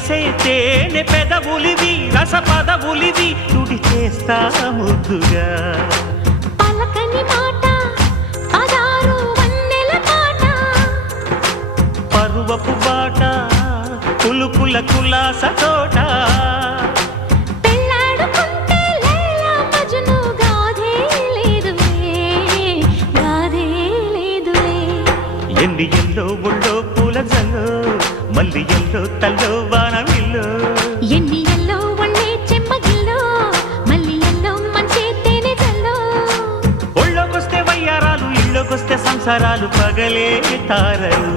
చేసే తేనె పెదవులివి రస పదవులివి తుడి చేస్తా ముద్దుగా పలకని మాట పదారు వన్నెల పాట పరువపు బాట కులుకుల కులాస తోట పెళ్ళాడుకుంటే లైలా మజ్ను గాథే లేదులే ఎండి ఎల్లో ఒళ్ళో పూల జల్లో మల్లి ఎల్లో తల్లో వానవిల్లో ఎన్ని ఎల్లో ఒళ్ళే చెమ్మగిల్లో మల్లి ఎల్లో మంచి తేనె జల్లో ఒళ్ళోకొస్తే వయ్యారాలు ఇళ్ళోకొస్తే సంసారాలు పగలే తారలు